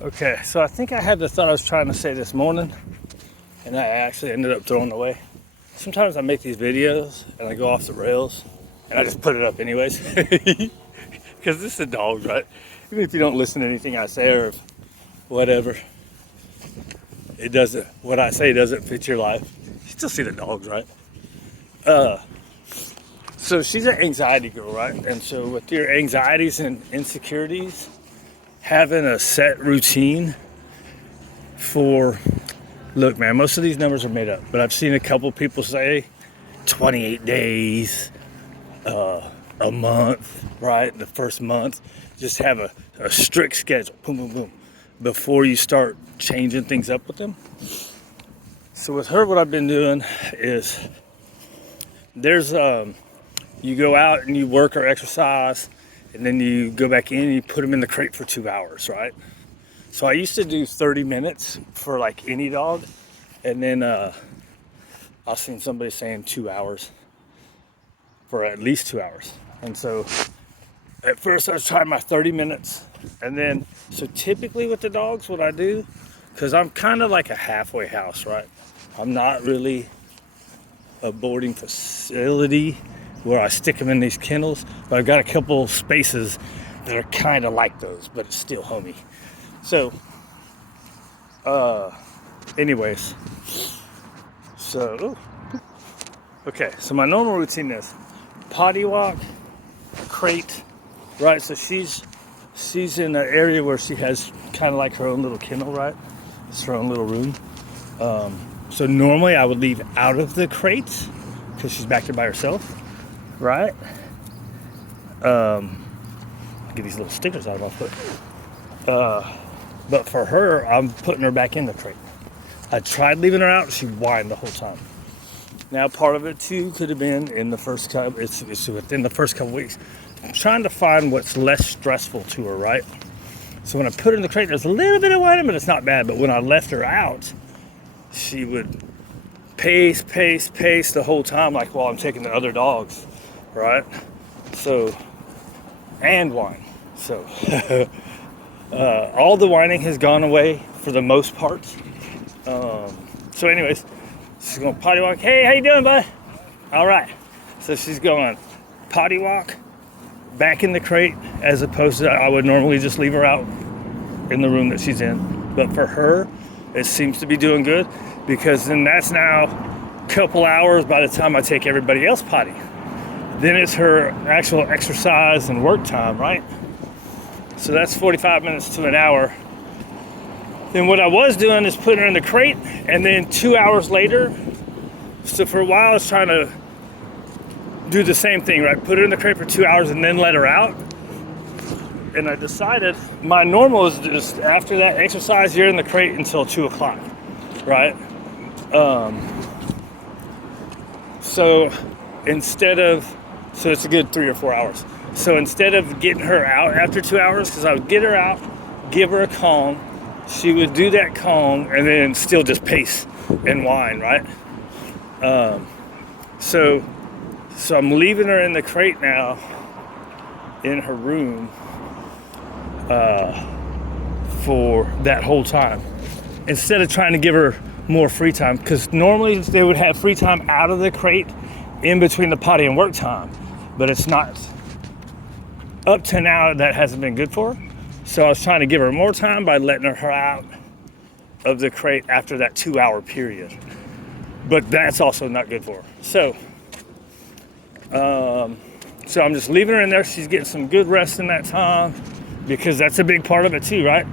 Okay, so I think I had the thought I was trying to say this morning, and I actually ended up throwing it away. Sometimes I make these videos and I go off the rails, and I just put it up anyways, because this is a dog, right? Even if you don't listen to anything I say or whatever, it doesn't. What I say doesn't fit your life. You still see the dogs, right? So she's an anxiety girl, right? And so with your anxieties and insecurities, having a set routine for, look, man, most of these numbers are made up, but I've seen a couple people say 28 days, a month, right? The first month, just have a strict schedule, boom, boom, boom, before you start changing things up with them. So with her, what I've been doing is there's, you go out and you work or exercise, and then you go back in and you put them in the crate for 2 hours, right? So I used to do 30 minutes for like any dog, and then I've seen somebody saying 2 hours for at least 2 hours. And so at first I was trying my 30 minutes, and then, so typically with the dogs, what I do, because I'm kind of like a halfway house, right? I'm not really a boarding facility where I stick them in these kennels, but I've got a couple spaces that are kind of like those, but it's still homey. So, anyways, so, okay, so my normal routine is potty walk, crate, right? So she's in an area where she has kind of like her own little kennel, right? It's her own little room. So normally I would leave out of the crate because she's back there by herself. Right? Get these little stickers out of my foot. But for her, I'm putting her back in the crate. I tried leaving her out, she whined the whole time. Now, part of it too could have been in the first couple, it's within the first couple weeks. I'm trying to find what's less stressful to her, right? So when I put her in the crate, there's a little bit of whining, but it's not bad. But when I left her out, she would pace the whole time, like while I'm taking the other dogs. Right? So, and whine. So, all the whining has gone away for the most part. So anyways, she's going potty walk. Hey, how you doing, bud? All right. So she's going potty walk, back in the crate, as opposed to I would normally just leave her out in the room that she's in. But for her, it seems to be doing good, because then that's now a couple hours by the time I take everybody else potty. Then it's her actual exercise and work time, right? So that's 45 minutes to an hour. Then what I was doing is putting her in the crate, and then 2 hours later, so for a while I was trying to do the same thing, right? Put her in the crate for 2 hours and then let her out. And I decided my normal is just after that exercise, you're in the crate until 2 o'clock, right? So it's a good 3 or 4 hours. So instead of getting her out after 2 hours, because I would get her out, give her a calm, she would do that calm, and then still just pace and whine, right? So I'm leaving her in the crate now, in her room, for that whole time, instead of trying to give her more free time, because normally they would have free time out of the crate in between the potty and work time, but it's not. Up to now, that hasn't been good for her. So I was trying to give her more time by letting her out of the crate after that 2 hour period. But that's also not good for her. So I'm just leaving her in there. She's getting some good rest in that time, because that's a big part of it too, right?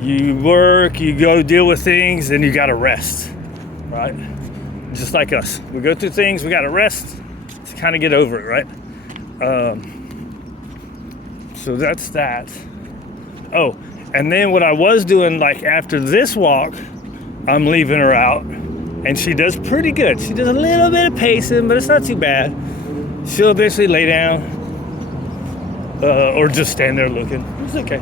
You work, you go deal with things, and you gotta rest, right? Just like us. We go through things, we gotta rest to kind of get over it, right? So that's that. Oh, and then what I was doing, like after this walk, I'm leaving her out, and she does pretty good. She does a little bit of pacing, but it's not too bad. She'll eventually lay down, or just stand there looking. It's okay.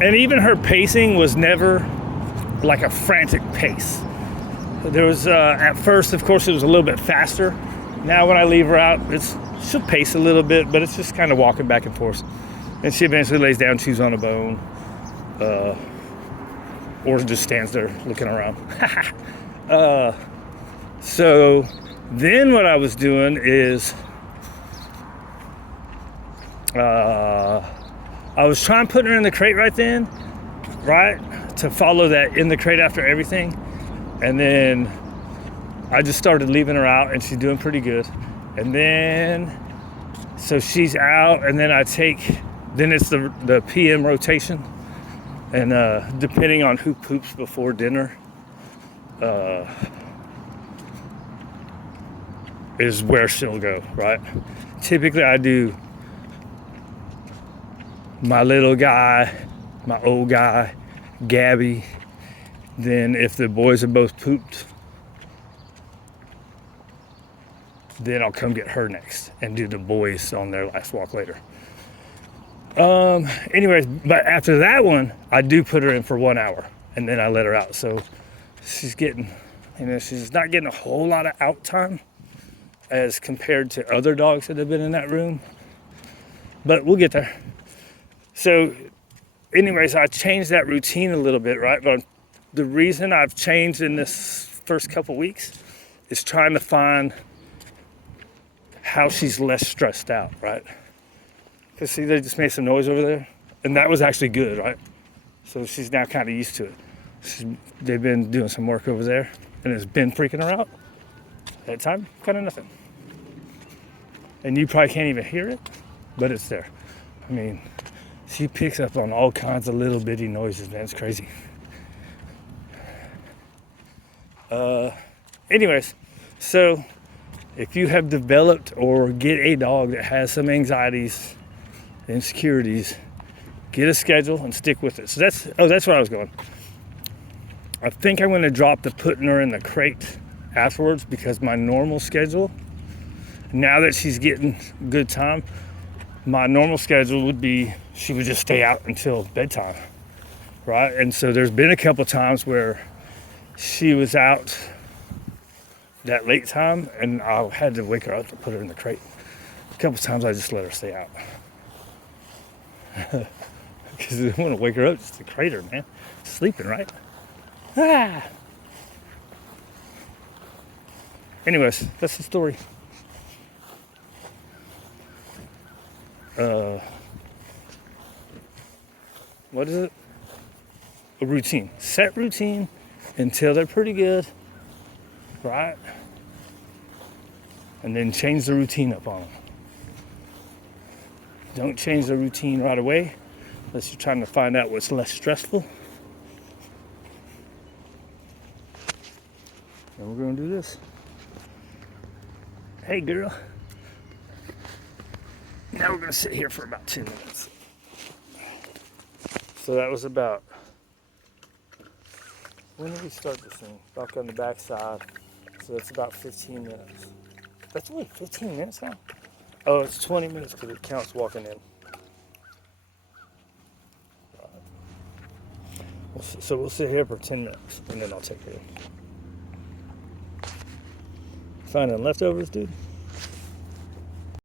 And even her pacing was never like a frantic pace. There was, at first, of course, it was a little bit faster. Now when I leave her out, she'll pace a little bit, but it's just kind of walking back and forth. And she eventually lays down, chews on a bone, or just stands there looking around. So then what I was doing is I was trying putting her in the crate right then, right? To follow that in the crate after everything. And then I just started leaving her out and she's doing pretty good. And then, so she's out and then then it's the PM rotation. And depending on who poops before dinner, is where she'll go, right? Typically I do my little guy, my old guy, Gabby. Then if the boys have both pooped, then I'll come get her next and do the boys on their last walk later. Anyways, but after that one, I do put her in for 1 hour and then I let her out. So she's getting, she's not getting a whole lot of out time as compared to other dogs that have been in that room, but we'll get there. So anyways, I changed that routine a little bit, right? But the reason I've changed in this first couple weeks is trying to find how she's less stressed out, right? Because see, they just made some noise over there, and that was actually good, right? So she's now kind of used to it. They've been doing some work over there, and it's been freaking her out. That time, kind of nothing. And you probably can't even hear it, but it's there. I mean, she picks up on all kinds of little bitty noises, man. It's crazy. Anyways, so if you have developed or get a dog that has some anxieties, insecurities, get a schedule and stick with it. So that's where I was going. I think I'm going to drop the putting her in the crate afterwards because my normal schedule, now that she's getting good time, my normal schedule would be she would just stay out until bedtime, right? And so there's been a couple times where she was out that late time and I had to wake her up to put her in the crate. A couple times I just let her stay out. Because I want to wake her up just to crate her, man. Sleeping, right? Ah. Anyways, that's the story. What is it? A routine. Set routine until they're pretty good, right? And then change the routine up on them. Don't change the routine right away unless you're trying to find out what's less stressful. And we're going to do this. Hey, girl. Now we're going to sit here for about 2 minutes. So that was about, when did we start this thing? Back on the back side. So that's about 15 minutes. That's only 15 minutes now? Oh, it's 20 minutes because it counts walking in. So we'll sit here for 10 minutes and then I'll take her in. Finding leftovers, dude?